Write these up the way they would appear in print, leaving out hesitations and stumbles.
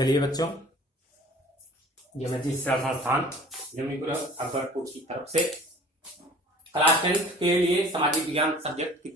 चलिए बच्चों, ये मैं शिक्षा संस्थान जमीपुर अकबरपुर की तरफ से क्लास 10 के लिए सामाजिक विज्ञान सब्जेक्ट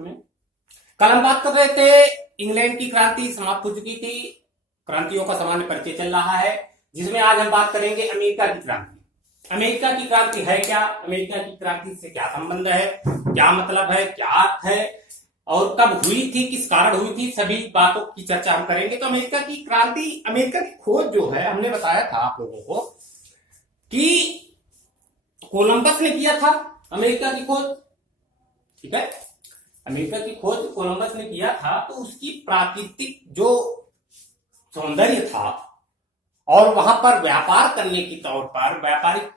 में कल हम बात कर रहे थे। इंग्लैंड की क्रांति समाप्त हो चुकी थी, क्रांतियों का सामान्य परिचय चल रहा है, जिसमें आज हम बात करेंगे अमेरिका की क्रांति। अमेरिका की क्रांति है क्या, अमेरिका की क्रांति से क्या संबंध है, क्या मतलब है, क्या अर्थ है और कब हुई थी, किस कारण हुई थी, सभी बातों की चर्चा हम करेंगे। तो अमेरिका की क्रांति, अमेरिका की खोज जो है, हमने बताया था आप लोगों को कि कोलंबस ने किया था अमेरिका की खोज। ठीक है, अमेरिका की खोज कोलंबस ने किया था, तो उसकी प्राकृतिक जो सौंदर्य था और वहां पर व्यापार करने के तौर पर व्यापारिक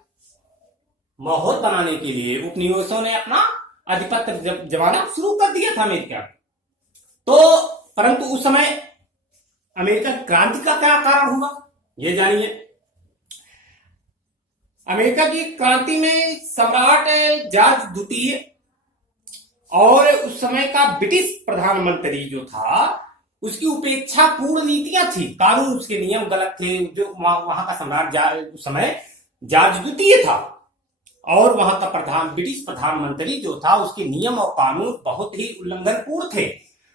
माहौल बनाने के लिए उपनिवेशों ने अपना आधिपत्य जमाना शुरू कर दिया था अमेरिका। तो परंतु उस समय अमेरिका की क्रांति का क्या कारण हुआ, ये जानिए। अमेरिका की क्रांति में सम्राट जॉर्ज द्वितीय और उस समय का ब्रिटिश प्रधानमंत्री जो था, उसकी उपेक्षा पूर्ण नीतियां थी, कानून उसके नियम गलत थे। जो वहां का सम्राट उस समय जॉर्ज द्वितीय था और वहां का ब्रिटिश प्रधानमंत्री जो था, उसके नियम और कानून बहुत ही उल्लंघनपूर्ण थे,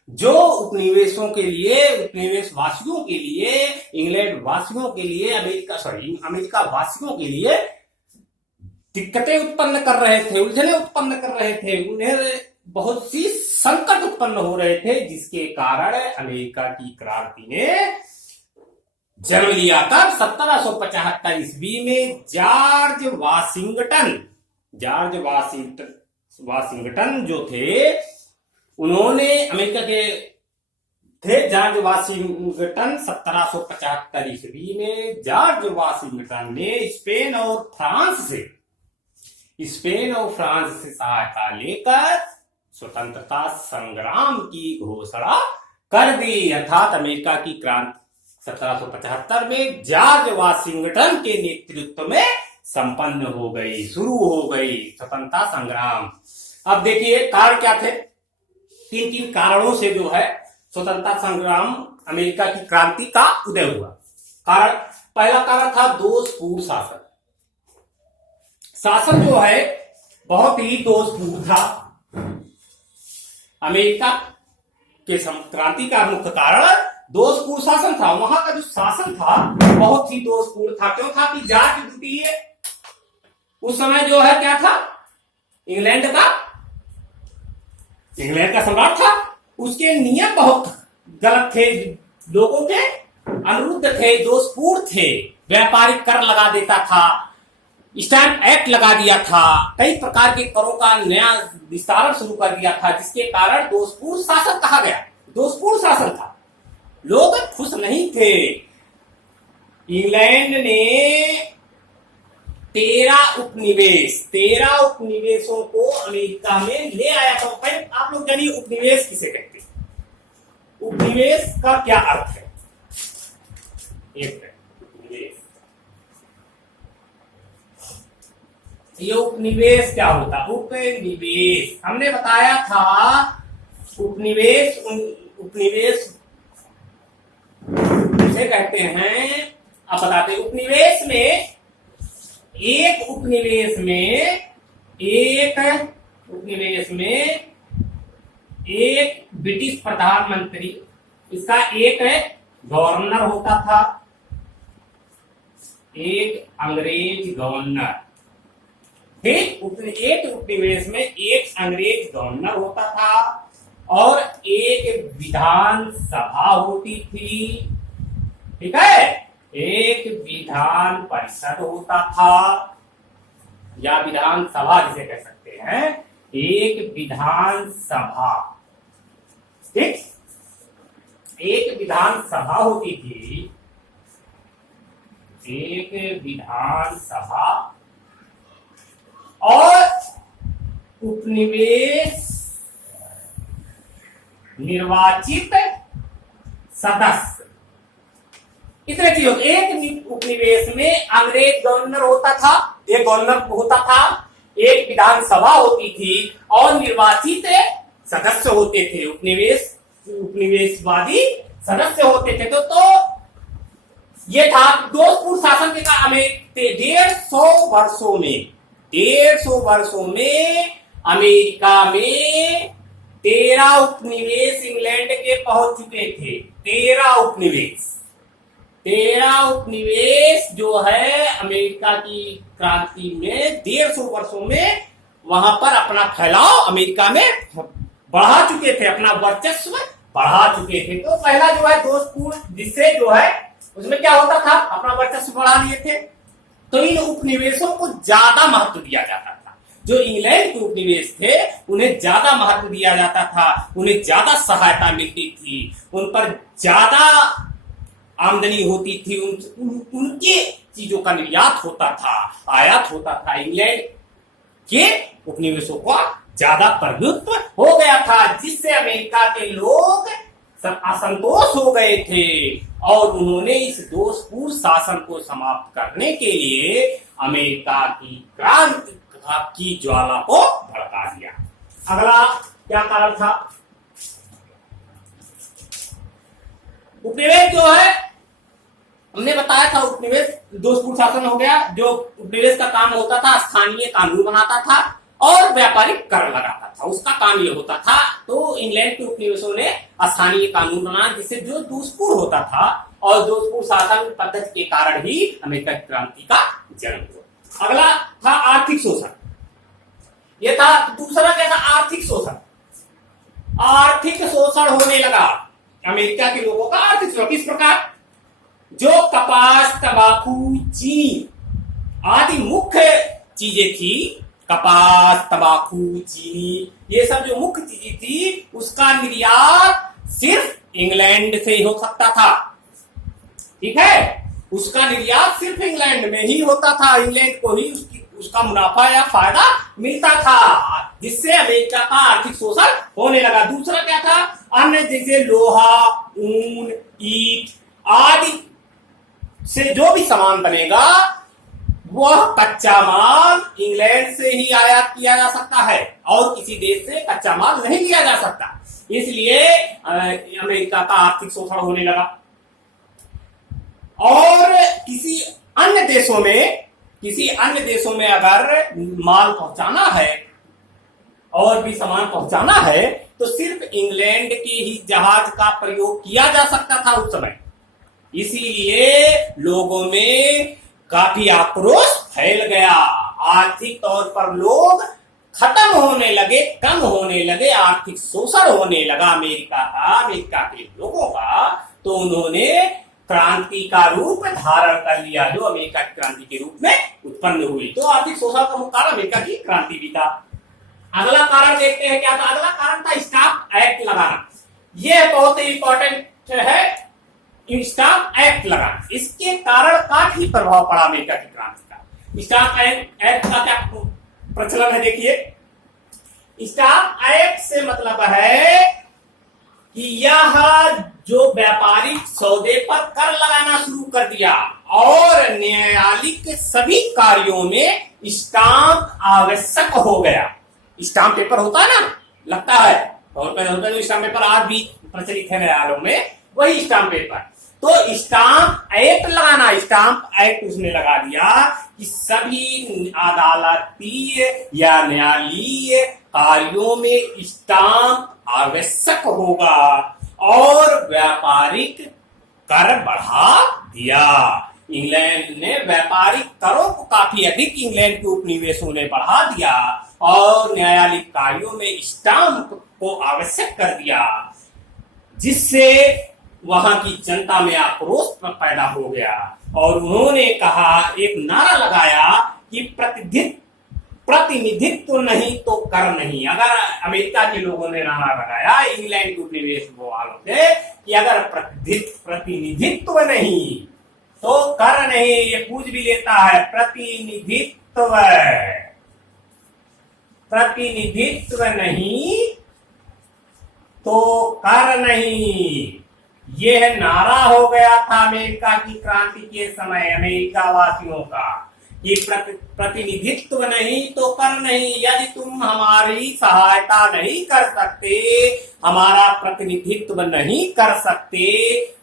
जो उपनिवेशों के लिए, उपनिवेश वासियों के लिए, इंग्लैंड वासियों के लिए, अमेरिका वासियों के लिए दिक्कतें उत्पन्न कर रहे थे, उलझने उत्पन्न कर रहे थे, उन्हें बहुत सी संकट उत्पन्न हो रहे थे, जिसके कारण अमेरिका की क्रांति ने जन्म लिया था। 1775 ईस्वी में जॉर्ज वाशिंगटन जो थे, उन्होंने अमेरिका के थे जॉर्ज वाशिंगटन। 1775 ईस्वी में जॉर्ज वाशिंगटन ने स्पेन और फ्रांस से सहायता लेकर स्वतंत्रता संग्राम की घोषणा कर दी। अर्थात अमेरिका की क्रांति 1775 में जॉर्ज वाशिंगटन के नेतृत्व में संपन्न हो गई, शुरू हो गई स्वतंत्रता संग्राम। अब देखिए कारण क्या थे। तीन कारणों से जो है स्वतंत्रता संग्राम, अमेरिका की क्रांति का उदय हुआ। कारण, पहला कारण था दोषपूर्ण शासन। शासन जो है बहुत ही दोषपूर्ण था। अमेरिका के क्रांति का मुख्य कारण दोषपूर्ण शासन था। वहां का जो शासन था बहुत ही दोषपूर्ण था। क्यों था कि जॉर्ज द्वितीय उस समय जो है क्या था, इंग्लैंड का सम्राट था। उसके नियम बहुत गलत थे, लोगों के अनुरुद्ध थे, दोषपूर्ण थे। व्यापारिक कर लगा देता था, स्टैंप एक्ट लगा दिया था, कई प्रकार के करों का नया विस्तारण शुरू कर दिया था, जिसके कारण दोषपूर्ण शासन कहा गया। दोषपूर्ण शासन था, लोग खुश नहीं थे। इंग्लैंड ने 13 उपनिवेशों को अमेरिका में ले आया था। पहले आप लोग जानिए उपनिवेश किसे कहते हैं, उपनिवेश का क्या अर्थ है। ये उपनिवेश क्या होता है। उपनिवेश हमने बताया था, उपनिवेश किसे कहते हैं, अब बताते हैं। उपनिवेश में एक ब्रिटिश प्रधानमंत्री, इसका एक गवर्नर होता था, एक अंग्रेज गवर्नर। एक उपनिवेश में एक अंग्रेज गवर्नर होता था और एक विधान सभा होती थी। ठीक है, एक विधान परिषद होता था या विधान सभा जिसे कह सकते हैं, एक विधान सभा। ठीक, एक विधान सभा होती थी, एक विधान सभा और उपनिवेश निर्वाचित सदस्य। इतने चीजों, एक उपनिवेश में अंग्रेज गवर्नर होता था, एक गवर्नर होता था, एक विधानसभा होती थी और निर्वाचित सदस्य होते थे। उपनिवेशवादी सदस्य होते थे। तो ये था दोषपूर्ण शासन के का 150 वर्षों में अमेरिका में 13 उपनिवेश इंग्लैंड के पहुंच चुके थे। 13 उपनिवेश जो है अमेरिका की क्रांति में 150 वर्षों में वहां पर अपना फैलाव अमेरिका में बढ़ा चुके थे, अपना वर्चस्व बढ़ा चुके थे। तो पहला जो है दोषपूर्ण, जिससे जो है उसमें क्या होता था, अपना वर्चस्व बढ़ा लिए थे। तो इन उपनिवेशों को ज्यादा महत्व दिया जाता था। जो इंग्लैंड के उपनिवेश थे उन्हें ज्यादा महत्व दिया जाता था, उन्हें ज्यादा सहायता मिलती थी, उन पर ज्यादा आमदनी होती थी, उनके चीजों का निर्यात होता था, आयात होता था। इंग्लैंड के उपनिवेशों का ज्यादा प्रभुत्व हो गया था, जिससे अमेरिका के लोग असंतोष हो गए थे और उन्होंने इस दोषपूर्ण शासन को समाप्त करने के लिए अमेरिका की क्रांति की ज्वाला को भड़का दिया। अगला क्या कारण था? उपनिवेश जो है हमने बताया था, उपनिवेश दोषपूर्ण शासन हो गया। जो उपनिवेश का काम होता था स्थानीय कानून बनाता था और व्यापारिक कर लगाता था, उसका काम ये होता था। तो इंग्लैंड के उपनिवेशों ने स्थानीय कानून बनाया जिससे जो दोषपूर्ण होता था, और दोषपूर्ण शासन पद्धति के कारण ही अमेरिका की क्रांति का जन्म हुआ। अगला था आर्थिक शोषण। यह था दूसरा क्या था? आर्थिक शोषण। आर्थिक शोषण होने लगा अमेरिका के लोगों का। आर्थिक शोषण किस प्रकार? जो कपास, तंबाकू, चीनी आदि मुख्य चीजें थी, कपास, तंबाकू, चीनी, ये सब जो मुख्य चीजें थी, उसका निर्यात सिर्फ इंग्लैंड से ही हो सकता था। ठीक है, उसका निर्यात सिर्फ इंग्लैंड में ही होता था। इंग्लैंड को ही उसका मुनाफा या फायदा मिलता था, जिससे अमेरिका का आर्थिक शोषण होने लगा। दूसरा क्या था? अन्य जैसे लोहा, ऊन, ईंट आदि से जो भी सामान बनेगा वह कच्चा माल इंग्लैंड से ही आयात किया जा सकता है और किसी देश से कच्चा माल नहीं लिया जा सकता। इसलिए अमेरिका का आर्थिक शोषण होने लगा। और किसी अन्य देशों में अगर माल पहुंचाना है और भी सामान पहुंचाना है तो सिर्फ इंग्लैंड के ही जहाज का प्रयोग किया जा सकता था उस समय। इसीलिए लोगों में काफी आक्रोश फैल गया। आर्थिक तौर पर लोग खत्म होने लगे, कम होने लगे, आर्थिक शोषण होने लगा अमेरिका के लोगों का। तो उन्होंने क्रांति का रूप धारण कर लिया, जो अमेरिका की क्रांति के रूप में उत्पन्न हुई। तो आर्थिक शोषण का मुख्य कारण अमेरिका की क्रांति भी था। अगला कारण देखते हैं क्या था? अगला कारण था स्टाम्प एक्ट लगाना। यह बहुत ही इंपॉर्टेंट है, स्टाम्प एक्ट लगाना। इसके कारण काफी प्रभाव पड़ा अमेरिका की क्रांति का। स्टाम्प एक्ट का क्या प्रचलन है? देखिए, स्टाम्प एक्ट से मतलब है कि यह जो व्यापारिक सौदे पर कर लगाना शुरू कर दिया और न्यायालयिक सभी कार्यों में स्टाम्प आवश्यक हो गया। स्टाम्प पेपर होता है ना, लगता है, और होता है स्टाम्प पेपर आज भी प्रचलित है न्यायालयों में, वही स्टाम्प पेपर। तो स्टाम्प एक्ट लगाना, स्टाम्प एक्ट उसने लगा दिया कि सभी अदालतीय या न्यायालयीय कार्यों में स्टाम्प आवश्यक होगा और व्यापारिक कर बढ़ा दिया। इंग्लैंड ने व्यापारिक करों को काफी अधिक इंग्लैंड के उपनिवेशों ने बढ़ा दिया और न्यायालयिक कार्यों में स्टाम्प को आवश्यक कर दिया, जिससे वहां की जनता में आक्रोश पैदा हो गया। और उन्होंने कहा, एक नारा लगाया कि प्रतिनिधित्व नहीं तो कर नहीं। अगर अमेरिका के लोगों ने नारा लगाया इंग्लैंड के उपनिवेश वालों से कि अगर प्रतिनिधित्व नहीं तो कर नहीं, ये पूछ भी लेता है, प्रतिनिधित्व नहीं तो कर नहीं। यह नारा हो गया था अमेरिका की क्रांति के समय अमेरिका वासियों का कि प्रतिनिधित्व नहीं तो कर नहीं, यदि तुम हमारी सहायता नहीं कर सकते, हमारा प्रतिनिधित्व नहीं कर सकते,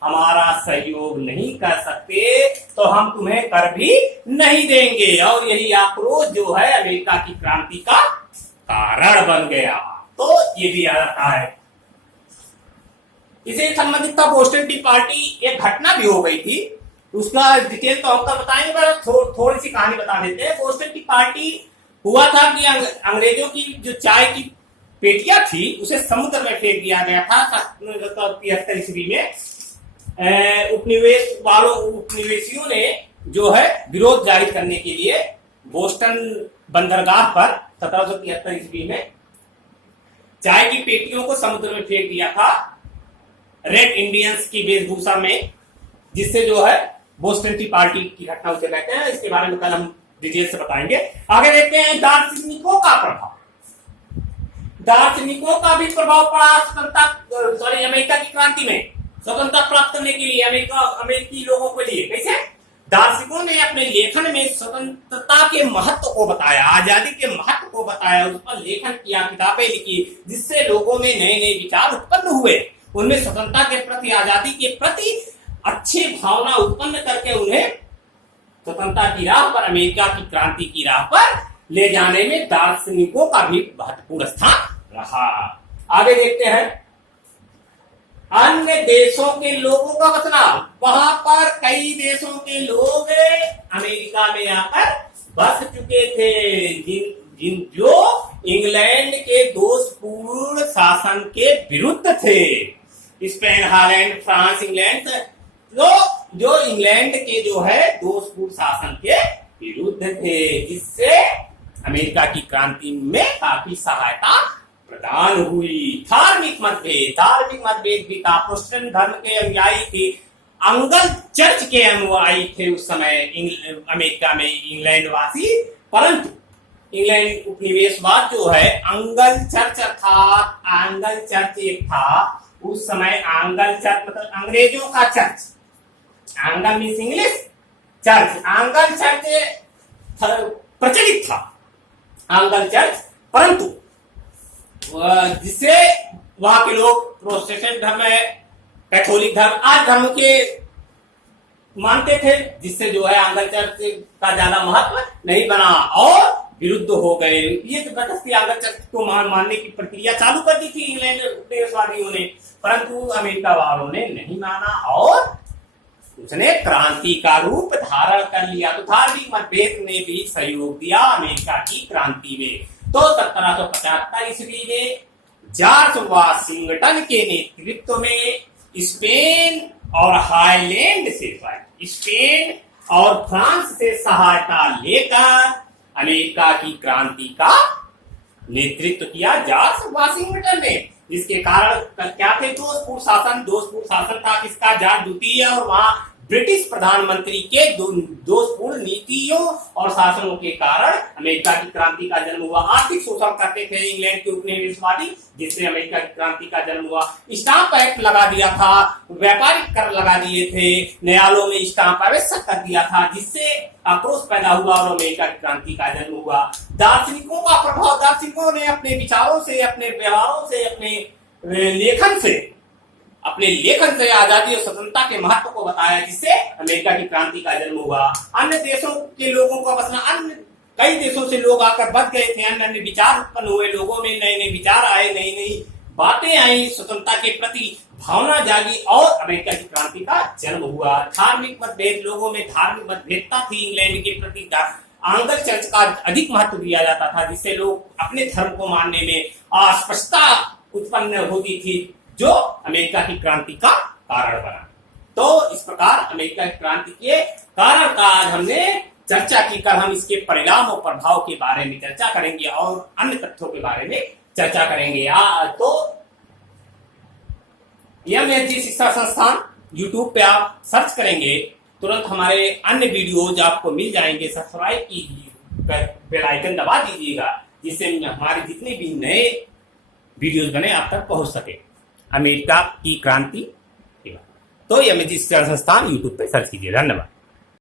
हमारा सहयोग नहीं कर सकते, तो हम तुम्हें कर भी नहीं देंगे। और यही आक्रोश जो है अमेरिका की क्रांति का कारण बन गया। तो ये भी याद आता है। इसे संबंधित था बोस्टन टी पार्टी, एक घटना भी हो गई थी, उसका डिटेल तो हमका बताएंगे, पर थोड़ी सी कहानी बता देते हैं। बोस्टन टी पार्टी हुआ था कि अंग्रेजों की जो चाय की पेटियां थी उसे समुद्र में फेंक दिया गया था 1773 ईस्वी में। उपनिवेशियों ने जो है विरोध जाहिर करने के लिए बोस्टन बंदरगाह पर 1773 ईस्वी में चाय की पेटियों को समुद्र में फेंक दिया था रेड इंडियंस की वेशभूषा में, जिससे जो है बोस्टन टी पार्टी की घटना उसे कहते हैं। इसके बारे में कल हम डिटेल से बताएंगे। आगे देखते हैं दार्शनिकों का प्रभाव। दार्शनिकों का भी प्रभाव पड़ा अमेरिका की क्रांति में स्वतंत्रता प्राप्त करने के लिए अमेरिकी लोगों के लिए। कैसे? दार्शनिकों ने अपने लेखन में स्वतंत्रता के महत्व को बताया, आजादी के महत्व को बताया, उस पर लेखन किया, किताबें लिखी, जिससे लोगों में नए नए विचार उत्पन्न हुए। उनमें स्वतंत्रता के प्रति, आजादी के प्रति अच्छी भावना उत्पन्न करके उन्हें स्वतंत्रता की राह पर, अमेरिका की क्रांति की राह पर ले जाने में दार्शनिकों का भी महत्वपूर्ण स्थान रहा। आगे देखते हैं अन्य देशों के लोगों का बसना। वहां पर कई देशों के लोग अमेरिका में आकर बस चुके थे, जो इंग्लैंड के दोषपूर्ण शासन के विरुद्ध थे। स्पेन, हॉलैंड, फ्रांस, इंग्लैंड, जो इंग्लैंड के जो है दोषपूर्ण शासन के विरुद्ध थे, जिससे अमेरिका की क्रांति में काफी सहायता प्रदान हुई। धार्मिक मतभेद भी था। प्रोटेस्टेंट धर्म के अनुयायी थे, एंगल चर्च के अनुयायी थे उस समय अमेरिका में इंग्लैंड वासी, परंतु इंग्लैंड उपनिवेशवाद जो है एंगल चर्च अर्थात एंगल चर्च एक था उस समय। एंगल चर्च मतलब अंग्रेजों का church, angle means English, church, angle church प्रचलित था, एंगल चर्च, परंतु जिससे वहां के लोग प्रोटेस्टेंट धर्म है, कैथोलिक धर्म, आज धर्म के मानते थे, जिससे जो है एंगल चर्च का ज्यादा महत्व नहीं बना और विरुद्ध हो गए। ये जबरदस्ती एंगल चर्च को मानने की प्रक्रिया चालू कर दी थी इंग्लैंड उपनिवेशवादियों ने, परंतु अमेरिका वालों ने नहीं माना और उसने क्रांति का रूप धारण कर लिया। तो धार्मिक मतभेद ने भी सहयोग दिया अमेरिका की क्रांति में। तो 1775 ईस्वी में जॉर्ज वाशिंगटन के नेतृत्व में स्पेन और हाईलैंड से, स्पेन और फ्रांस से सहायता लेकर अमेरिका की क्रांति का नेतृत्व किया जॉर्ज वाशिंगटन ने। जिसके कारण क्या थे? दोषपूर्ण शासन था किसका? जॉर्ज द्वितीय और वहां ब्रिटिश प्रधानमंत्री के दोषपूर्ण नीतियों और शासनों के कारण अमेरिका की क्रांति का जन्म हुआ। आर्थिक शोषण करते थे इंग्लैंड के उपनिवेशवादी, जिससे अमेरिका की क्रांति का जन्म हुआ। स्टाम्प एक्ट लगा दिया था, व्यापारिक कर लगा दिए थे, न्यायालयों में स्टाम्प आवश्यक कर दिया था, जिससे आक्रोश पैदा हुआ और अमेरिका की क्रांति का जन्म हुआ। दार्शनिकों का प्रभाव, दार्शनिकों ने अपने विचारों से, अपने व्यवहारों से, अपने लेखन से आजादी और स्वतंत्रता के महत्व को बताया, जिससे अमेरिका की क्रांति का जन्म हुआ। अन्य देशों के लोगों का बसना, अन्य कई देशों से लोग आकर बस गए थे, अन्य विचार उत्पन्न हुए, लोगों में नए नए विचार आए, नई नई बातें आई, स्वतंत्रता के प्रति भावना जागी और अमेरिका की क्रांति का जन्म हुआ। धार्मिक मतभेद, लोगों में धार्मिक मतभेदता थी इंग्लैंड के प्रति, एंगल चर्च का अधिक महत्व दिया जाता था, जिससे लोग अपने धर्म को मानने में अस्पष्टता उत्पन्न होती थी, जो अमेरिका की क्रांति का कारण बना। तो इस प्रकार अमेरिका की क्रांति के कारण का आज हमने चर्चा की। कल हम इसके परिणाम और प्रभाव के बारे में चर्चा करेंगे और अन्य तथ्यों के बारे में चर्चा करेंगे। तो एमएसजी शिक्षा संस्थान यूट्यूब पे आप सर्च करेंगे, तुरंत हमारे अन्य वीडियोज आपको मिल जाएंगे। सब्सक्राइब कीजिए, बेल आइकन दबा दीजिएगा, जिससे हमारे जितने भी नए वीडियोज बने आप तक पहुंच सके अमेरिका की क्रांति। तो एमएसजी शिक्षा संस्थान यूट्यूब पे सर्च कीजिए। धन्यवाद।